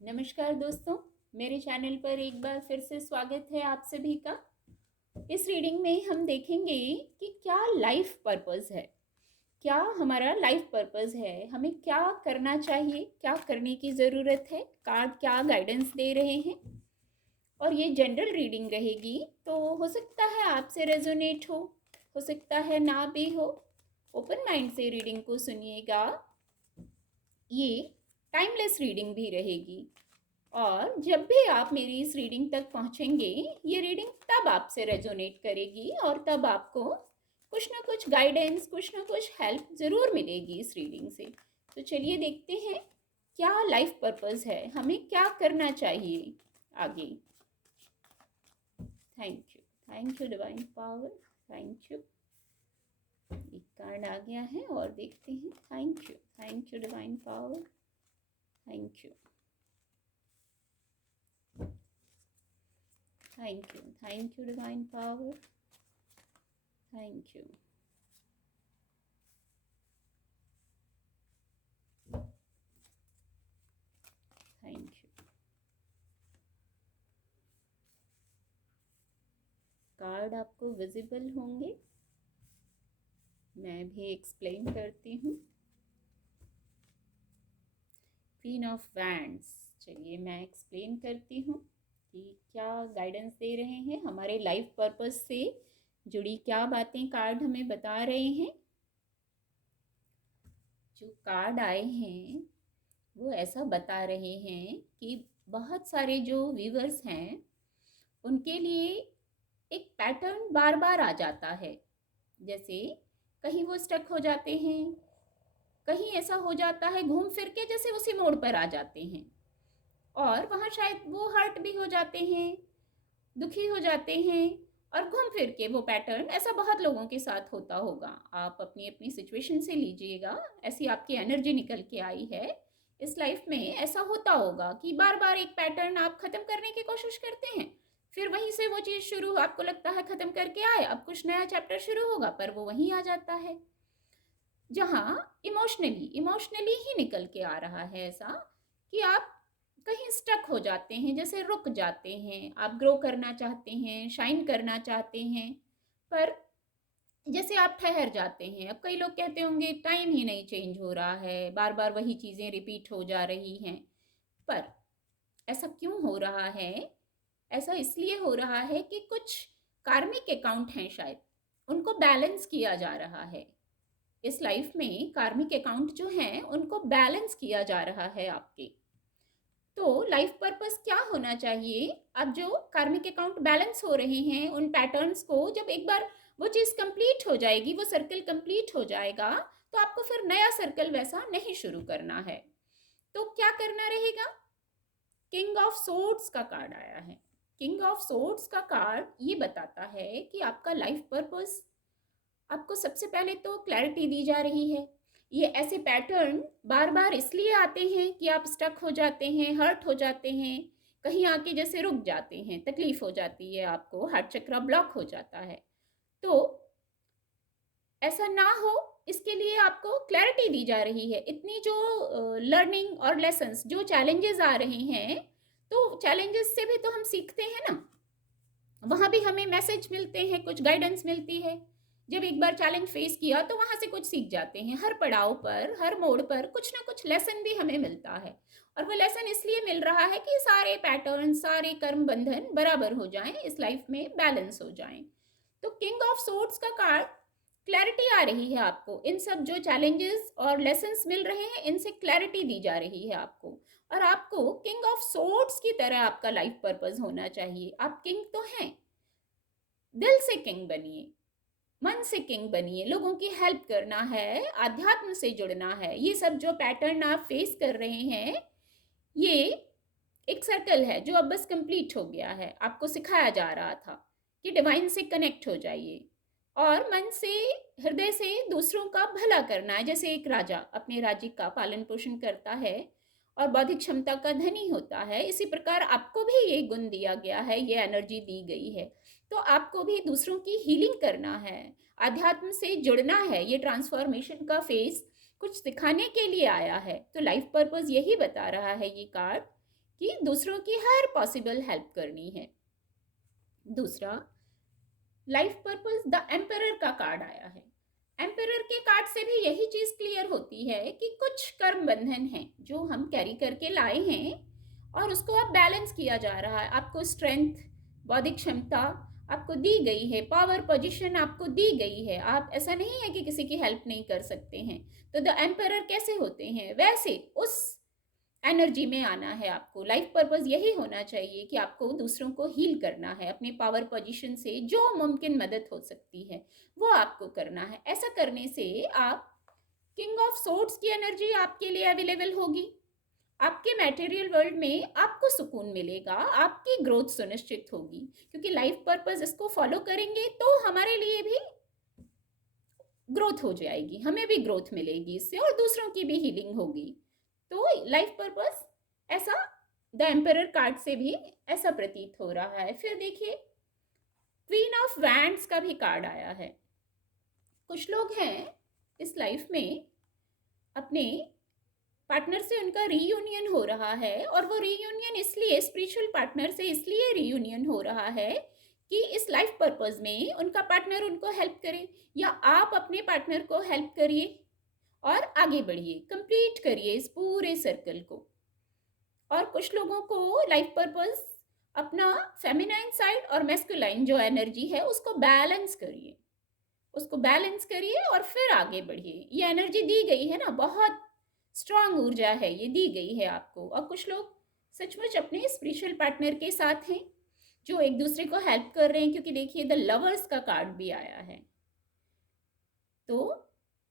नमस्कार दोस्तों, मेरे चैनल पर एक बार फिर से स्वागत है आप सभी का। इस रीडिंग में हम देखेंगे कि क्या लाइफ पर्पस है, क्या हमारा लाइफ पर्पस है, हमें क्या करना चाहिए, क्या करने की ज़रूरत है, कार्ड क्या गाइडेंस दे रहे हैं। और ये जनरल रीडिंग रहेगी, तो हो सकता है आपसे रेजोनेट हो सकता है ना भी हो। ओपन माइंड से रीडिंग को सुनिएगा। ये टाइमलेस रीडिंग भी रहेगी, और जब भी आप मेरी इस रीडिंग तक पहुंचेंगे, ये रीडिंग तब आपसे रेजोनेट करेगी और तब आपको कुछ ना कुछ गाइडेंस, कुछ ना कुछ हेल्प ज़रूर मिलेगी इस रीडिंग से। तो चलिए देखते हैं क्या लाइफ पर्पस है, हमें क्या करना चाहिए आगे। Thank you divine power, thank you. एक कार्ड आ गया है और देखते हैं। Thank you divine power, thank you, thank you divine power, thank you, thank you. Card आपको विजिबल होंगे, मैं भी एक्सप्लेन करती हूँ। क्वीन ऑफ वैंड्स, चलिए मैं एक्सप्लेन करती हूँ कि क्या गाइडेंस दे रहे हैं, हमारे लाइफ पर्पस से जुड़ी क्या बातें कार्ड हमें बता रहे हैं। जो कार्ड आए हैं वो ऐसा बता रहे हैं कि बहुत सारे जो व्यूवर्स हैं उनके लिए एक पैटर्न बार बार आ जाता है। जैसे कहीं वो स्टक हो जाते हैं, कहीं ऐसा हो जाता है घूम फिर के जैसे उसी मोड़ पर आ जाते हैं, और वहाँ शायद वो हर्ट भी हो जाते हैं, दुखी हो जाते हैं, और घूम फिर के वो पैटर्न, ऐसा बहुत लोगों के साथ होता होगा। आप अपनी अपनी सिचुएशन से लीजिएगा, ऐसी आपकी एनर्जी निकल के आई है। इस लाइफ में ऐसा होता होगा कि बार बार एक पैटर्न आप खत्म करने की कोशिश करते हैं, फिर वहीं से वो चीज़ शुरू, आपको लगता है खत्म करके आए, अब कुछ नया चैप्टर शुरू होगा, पर वो वहीं आ जाता है जहाँ इमोशनली इमोशनली ही निकल के आ रहा है। ऐसा कि आप कहीं स्टक हो जाते हैं, जैसे रुक जाते हैं, आप ग्रो करना चाहते हैं, शाइन करना चाहते हैं, पर जैसे आप ठहर जाते हैं। अब कई लोग कहते होंगे टाइम ही नहीं चेंज हो रहा है, बार बार वही चीज़ें रिपीट हो जा रही हैं। पर ऐसा क्यों हो रहा है? ऐसा इसलिए हो रहा है कि कुछ कार्मिक अकाउंट हैं शायद, उनको बैलेंस किया जा रहा है। इस लाइफ में कार्मिक अकाउंट जो हैं उनको बैलेंस किया जा रहा है आपके। तो लाइफ पर्पस क्या होना चाहिए? अब जो कार्मिक अकाउंट बैलेंस हो रहे हैं उन पैटर्न्स को, जब एक बार वो चीज़ कंप्लीट हो जाएगी, वो सर्कल कंप्लीट हो जाएगा, तो आपको फिर नया सर्कल वैसा नहीं शुरू करना है। तो क्या करना रहेगा? किंग ऑफ सोर्ड्स का कार्ड आया है। किंग ऑफ सोर्ड्स का कार्ड ये बताता है कि आपका लाइफ पर्पस, आपको सबसे पहले तो क्लैरिटी दी जा रही है। ये ऐसे पैटर्न बार बार इसलिए आते हैं कि आप स्टक हो जाते हैं, हर्ट हो जाते हैं, कहीं आके जैसे रुक जाते हैं, तकलीफ हो जाती है आपको, हार्ट चक्र ब्लॉक हो जाता है। तो ऐसा ना हो, इसके लिए आपको क्लैरिटी दी जा रही है। इतनी जो लर्निंग और लेसन्स, जो चैलेंजेस आ रहे हैं, तो चैलेंजेस से भी तो हम सीखते हैं ना, वहाँ भी हमें मैसेज मिलते हैं, कुछ गाइडेंस मिलती है। जब एक बार चैलेंज फेस किया तो वहाँ से कुछ सीख जाते हैं। हर पड़ाव पर, हर मोड़ पर कुछ ना कुछ लेसन भी हमें मिलता है, और वो लेसन इसलिए मिल रहा है कि सारे पैटर्न, सारे कर्म बंधन बराबर हो जाएं, इस लाइफ में बैलेंस हो जाएं। तो किंग ऑफ सोर्ड्स का कार्ड, क्लैरिटी आ रही है आपको। इन सब जो चैलेंजेस और लेसन्स मिल रहे हैं, इनसे क्लैरिटी दी जा रही है आपको, और आपको किंग ऑफ सोर्ड्स की तरह आपका लाइफ पर्पस होना चाहिए। आप किंग तो हैं, दिल से किंग बनिए, मन से किंग बनिए। लोगों की हेल्प करना है, आध्यात्म से जुड़ना है। ये सब जो पैटर्न आप फेस कर रहे हैं, ये एक सर्कल है जो अब बस कंप्लीट हो गया है। आपको सिखाया जा रहा था कि डिवाइन से कनेक्ट हो जाइए, और मन से, हृदय से दूसरों का भला करना है। जैसे एक राजा अपने राज्य का पालन पोषण करता है और बौद्धिक क्षमता का धनी होता है, इसी प्रकार आपको भी ये गुण दिया गया है, ये एनर्जी दी गई है। तो आपको भी दूसरों की हीलिंग करना है, आध्यात्म से जुड़ना है। ये ट्रांसफॉर्मेशन का फेज कुछ सिखाने के लिए आया है। तो लाइफ पर्पस यही बता रहा है ये कार्ड कि दूसरों की हर पॉसिबल हेल्प करनी है। दूसरा, लाइफ पर्पस द एम्परर का कार्ड आया है। एम्परर के कार्ड से भी यही चीज क्लियर होती है कि कुछ कर्म बंधन हैं जो हम कैरी करके लाए हैं और उसको अब बैलेंस किया जा रहा है। आपको स्ट्रेंथ, बौद्धिक क्षमता आपको दी गई है, पावर पोजीशन आपको दी गई है, आप ऐसा नहीं है कि किसी की हेल्प नहीं कर सकते हैं। तो द एम्परर कैसे होते हैं, वैसे उस एनर्जी में आना है आपको। लाइफ पर्पस यही होना चाहिए कि आपको दूसरों को हील करना है, अपने पावर पोजीशन से जो मुमकिन मदद हो सकती है वो आपको करना है। ऐसा करने से आप किंग ऑफ सोर्ड्स की एनर्जी आपके लिए अवेलेबल होगी। आपके मटेरियल वर्ल्ड में आपको सुकून मिलेगा, आपकी ग्रोथ सुनिश्चित होगी, क्योंकि लाइफ पर्पस इसको फॉलो करेंगे तो हमारे लिए भी ग्रोथ हो जाएगी, हमें भी ग्रोथ मिलेगी इससे और दूसरों की भी हीलिंग होगी। तो लाइफ पर्पस ऐसा द एम्परर कार्ड से भी ऐसा प्रतीत हो रहा है। फिर देखिए, क्वीन ऑफ वैंड्स का भी कार्ड आया है। कुछ लोग हैं इस लाइफ में, अपने पार्टनर से उनका रीयूनियन हो रहा है और वो रीयूनियन इसलिए, स्पिरिचुअल पार्टनर से इसलिए रीयूनियन हो रहा है कि इस लाइफ पर्पस में उनका पार्टनर उनको हेल्प करे या आप अपने पार्टनर को हेल्प करिए और आगे बढ़िए, कंप्लीट करिए इस पूरे सर्कल को। और कुछ लोगों को लाइफ पर्पस अपना फेमिनाइन साइड और मैस्कुलाइन जो एनर्जी है उसको बैलेंस करिए, उसको बैलेंस करिए और फिर आगे बढ़िए। ये एनर्जी दी गई है ना, बहुत स्ट्रांग ऊर्जा है, ये दी गई है आपको। और कुछ लोग सचमुच अपने स्पिरिचुअल पार्टनर के साथ हैं जो एक दूसरे को हेल्प कर रहे हैं, क्योंकि देखिए द लवर्स का कार्ड भी आया है। तो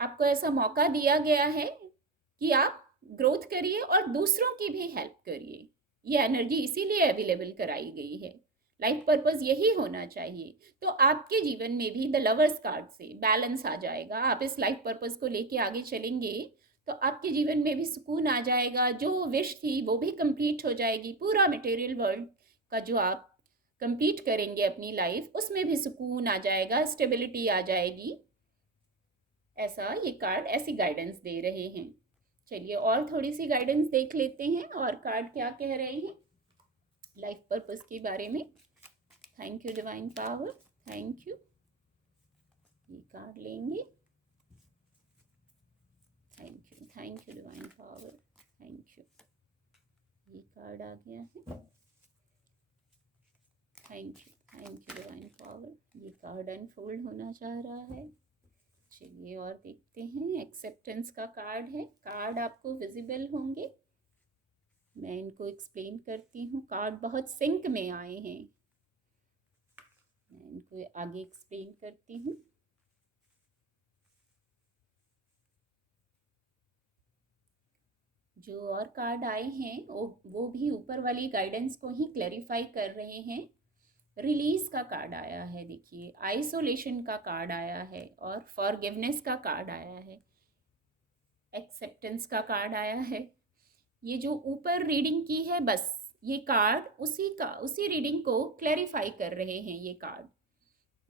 आपको ऐसा मौका दिया गया है कि आप ग्रोथ करिए और दूसरों की भी हेल्प करिए। ये एनर्जी इसीलिए अवेलेबल कराई गई है। लाइफ पर्पस यही होना चाहिए। तो आपके जीवन में भी द लवर्स कार्ड से बैलेंस आ जाएगा। आप इस लाइफ पर्पस को लेके आगे चलेंगे तो आपके जीवन में भी सुकून आ जाएगा, जो विश थी वो भी कंप्लीट हो जाएगी। पूरा मटेरियल वर्ल्ड का जो आप कंप्लीट करेंगे अपनी लाइफ, उसमें भी सुकून आ जाएगा, स्टेबिलिटी आ जाएगी। ऐसा ये कार्ड ऐसी गाइडेंस दे रहे हैं। चलिए और थोड़ी सी गाइडेंस देख लेते हैं और कार्ड क्या कह रहे हैं लाइफ पर्पस के बारे में। Thank you divine power, thank you. ये कार्ड लेंगे। Thank you divine power, thank you. ये कार्ड आ गया है। Thank you divine power. ये कार्ड अनफोल्ड होना चाह रहा है। चलिए और देखते हैं। एक्सेप्टेंस का कार्ड है। कार्ड आपको विजिबल होंगे, मैं इनको एक्सप्लेन करती हूँ। कार्ड बहुत सिंक में आए हैं, मैं इनको आगे एक्सप्लेन करती हूँ। जो और कार्ड आए हैं वो भी ऊपर वाली गाइडेंस को ही क्लैरिफाई कर रहे हैं। रिलीज का कार्ड आया है, देखिए आइसोलेशन का कार्ड आया है और फॉरगिवनेस का कार्ड आया है, एक्सेप्टेंस का कार्ड आया है। ये जो ऊपर रीडिंग की है, बस ये कार्ड उसी रीडिंग को क्लैरिफाई कर रहे हैं। ये कार्ड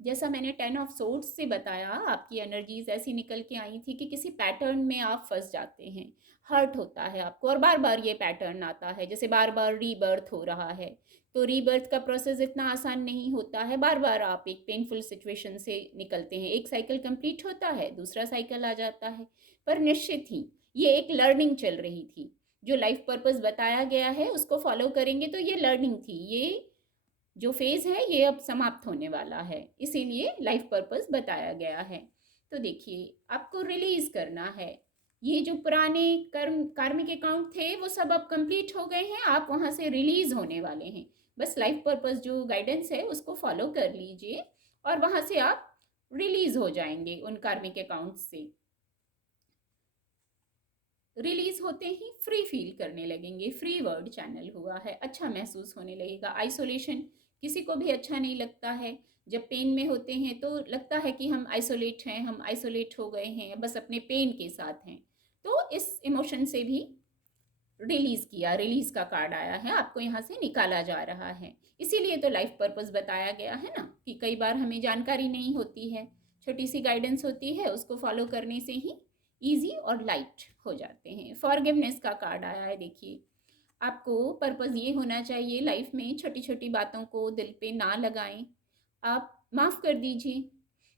जैसा मैंने 10 ऑफ सोर्ड्स से बताया, आपकी एनर्जीज ऐसी निकल के आई थी कि किसी पैटर्न में आप फंस जाते हैं, हर्ट होता है आपको और बार बार ये पैटर्न आता है, जैसे बार बार रीबर्थ हो रहा है। तो रीबर्थ का प्रोसेस इतना आसान नहीं होता है, बार बार आप एक पेनफुल सिचुएशन से निकलते हैं। एक साइकिल कंप्लीट होता है, दूसरा साइकिल आ जाता है, पर निश्चित ही ये एक लर्निंग चल रही थी। जो लाइफ पर्पस बताया गया है उसको फॉलो करेंगे तो ये लर्निंग थी, ये जो फेज है ये अब समाप्त होने वाला है, इसीलिए लाइफ पर्पस बताया गया है। तो देखिए आपको रिलीज करना है। ये जो पुराने कार्मिक अकाउंट थे वो सब अब कंप्लीट हो गए हैं, आप वहां से रिलीज होने वाले हैं। बस लाइफ पर्पस जो गाइडेंस है उसको फॉलो कर लीजिए और वहां से आप रिलीज हो जाएंगे उन कार्मिक अकाउंट से। रिलीज होते ही फ्री फील करने लगेंगे, फ्री वर्ड चैनल हुआ है, अच्छा महसूस होने लगेगा। आइसोलेशन किसी को भी अच्छा नहीं लगता है। जब पेन में होते हैं तो लगता है कि हम आइसोलेट हैं, हम आइसोलेट हो गए हैं, बस अपने पेन के साथ हैं। तो इस इमोशन से भी रिलीज किया, रिलीज का कार्ड आया है, आपको यहाँ से निकाला जा रहा है। इसीलिए तो लाइफ पर्पस बताया गया है ना, कि कई बार हमें जानकारी नहीं होती है, छोटी सी गाइडेंस होती है, उसको फॉलो करने से ही इजी और लाइट हो जाते हैं। फॉरगिवनेस का कार्ड आया है, देखिए आपको पर्पज़ ये होना चाहिए लाइफ में, छोटी-छोटी बातों को दिल पे ना लगाएँ। आप माफ़ कर दीजिए,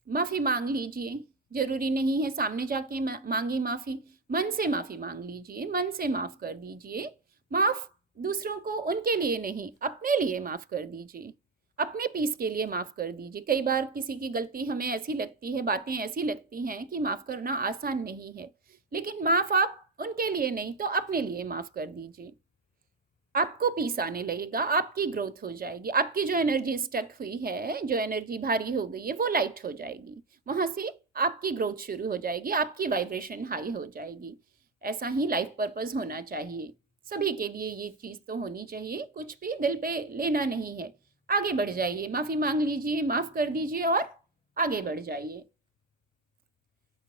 माफ़ी माँग लीजिए। ज़रूरी नहीं है सामने जाके माँगे माफ़ी, मन से माफ़ी माँग लीजिए, मन से माफ़ कर दीजिए। माफ़ दूसरों को उनके लिए नहीं, अपने लिए माफ़ कर दीजिए। अपने पीस के लिए माफ़ कर दीजिए। कई बार किसी की गलती हमें ऐसी लगती है, बातें ऐसी लगती हैं कि माफ़ करना आसान नहीं है। लेकिन माफ़ आप उनके लिए नहीं तो अपने लिए माफ़ कर दीजिए। आपको पीस आने लगेगा, आपकी ग्रोथ हो जाएगी, आपकी जो एनर्जी स्टक हुई है, जो एनर्जी भारी हो गई है, वो लाइट हो जाएगी। वहाँ से आपकी ग्रोथ शुरू हो जाएगी, आपकी वाइब्रेशन हाई हो जाएगी। ऐसा ही लाइफ पर्पस होना चाहिए। सभी के लिए ये चीज़ तो होनी चाहिए, कुछ भी दिल पे लेना नहीं है। आगे बढ़ जाइए, माफ़ी माँग लीजिए, माफ़ कर दीजिए और आगे बढ़ जाइए।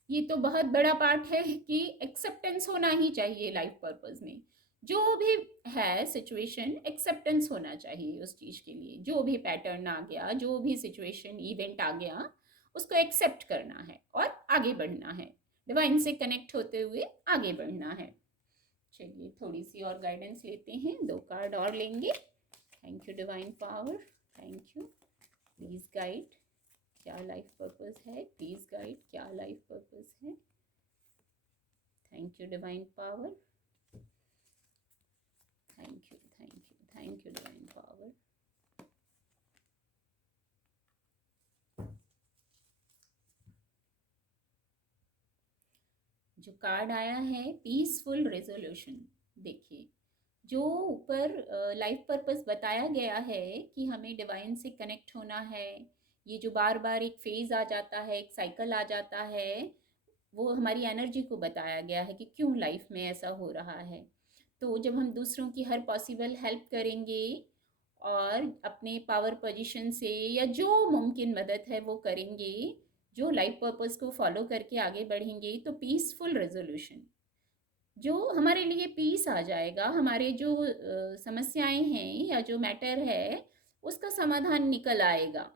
ये तो बहुत बड़ा पार्ट है कि एक्सेप्टेंस होना ही चाहिए लाइफ पर्पस में। जो भी है सिचुएशन, एक्सेप्टेंस होना चाहिए उस चीज़ के लिए। जो भी पैटर्न आ गया, जो भी सिचुएशन इवेंट आ गया, उसको एक्सेप्ट करना है और आगे बढ़ना है। डिवाइन से कनेक्ट होते हुए आगे बढ़ना है। चलिए थोड़ी सी और गाइडेंस लेते हैं, 2 कार्ड और लेंगे। Thank you divine power, thank you. Please guide, क्या लाइफ पर्पस है, प्लीज़ गाइड, क्या लाइफ पर्पस है। Thank you divine power, thank you, thank you, thank you divine power. जो कार्ड आया है पीसफुल रेजोल्यूशन। देखिए, जो ऊपर लाइफ पर्पस बताया गया है कि हमें डिवाइन से कनेक्ट होना है। ये जो बार बार एक फेज आ जाता है, एक साइकिल आ जाता है, वो हमारी एनर्जी को बताया गया है कि क्यों लाइफ में ऐसा हो रहा है। तो जब हम दूसरों की हर पॉसिबल हेल्प करेंगे और अपने पावर पोजीशन से या जो मुमकिन मदद है वो करेंगे, जो लाइफ पर्पस को फॉलो करके आगे बढ़ेंगे, तो पीसफुल रेजोल्यूशन, जो हमारे लिए पीस आ जाएगा, हमारे जो समस्याएं हैं या जो मैटर है उसका समाधान निकल आएगा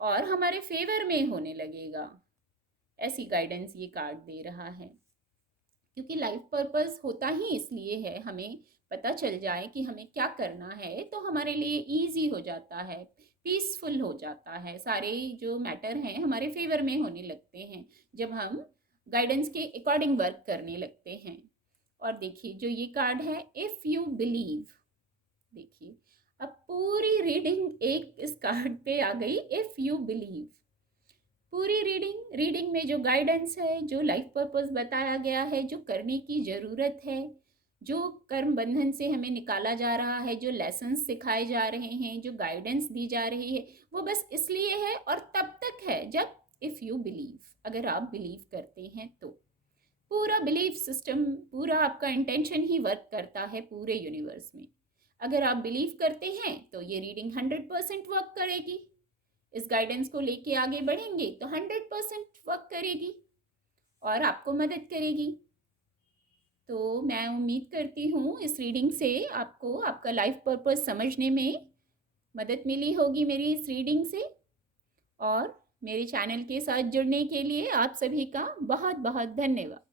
और हमारे फेवर में होने लगेगा। ऐसी गाइडेंस ये कार्ड दे रहा है, क्योंकि लाइफ पर्पस होता ही इसलिए है हमें पता चल जाए कि हमें क्या करना है, तो हमारे लिए ईजी हो जाता है, पीसफुल हो जाता है, सारे जो मैटर हैं हमारे फेवर में होने लगते हैं जब हम गाइडेंस के अकॉर्डिंग वर्क करने लगते हैं। और देखिए जो ये कार्ड है, इफ़ यू बिलीव। देखिए अब पूरी रीडिंग एक इस कार्ड पे आ गई, इफ़ यू बिलीव। पूरी रीडिंग में जो गाइडेंस है, जो लाइफ पर्पस बताया गया है, जो करने की ज़रूरत है, जो कर्म बंधन से हमें निकाला जा रहा है, जो लेसन्स सिखाए जा रहे हैं, जो गाइडेंस दी जा रही है, वो बस इसलिए है और तब तक है जब इफ़ यू बिलीव, अगर आप बिलीव करते हैं तो। पूरा बिलीफ सिस्टम, पूरा आपका इंटेंशन ही वर्क करता है पूरे यूनिवर्स में। अगर आप बिलीव करते हैं तो ये रीडिंग 100% वर्क करेगी। इस गाइडेंस को लेके आगे बढ़ेंगे तो 100% वर्क करेगी और आपको मदद करेगी। तो मैं उम्मीद करती हूँ इस रीडिंग से आपको आपका लाइफ पर्पस समझने में मदद मिली होगी मेरी इस रीडिंग से। और मेरे चैनल के साथ जुड़ने के लिए आप सभी का बहुत बहुत धन्यवाद।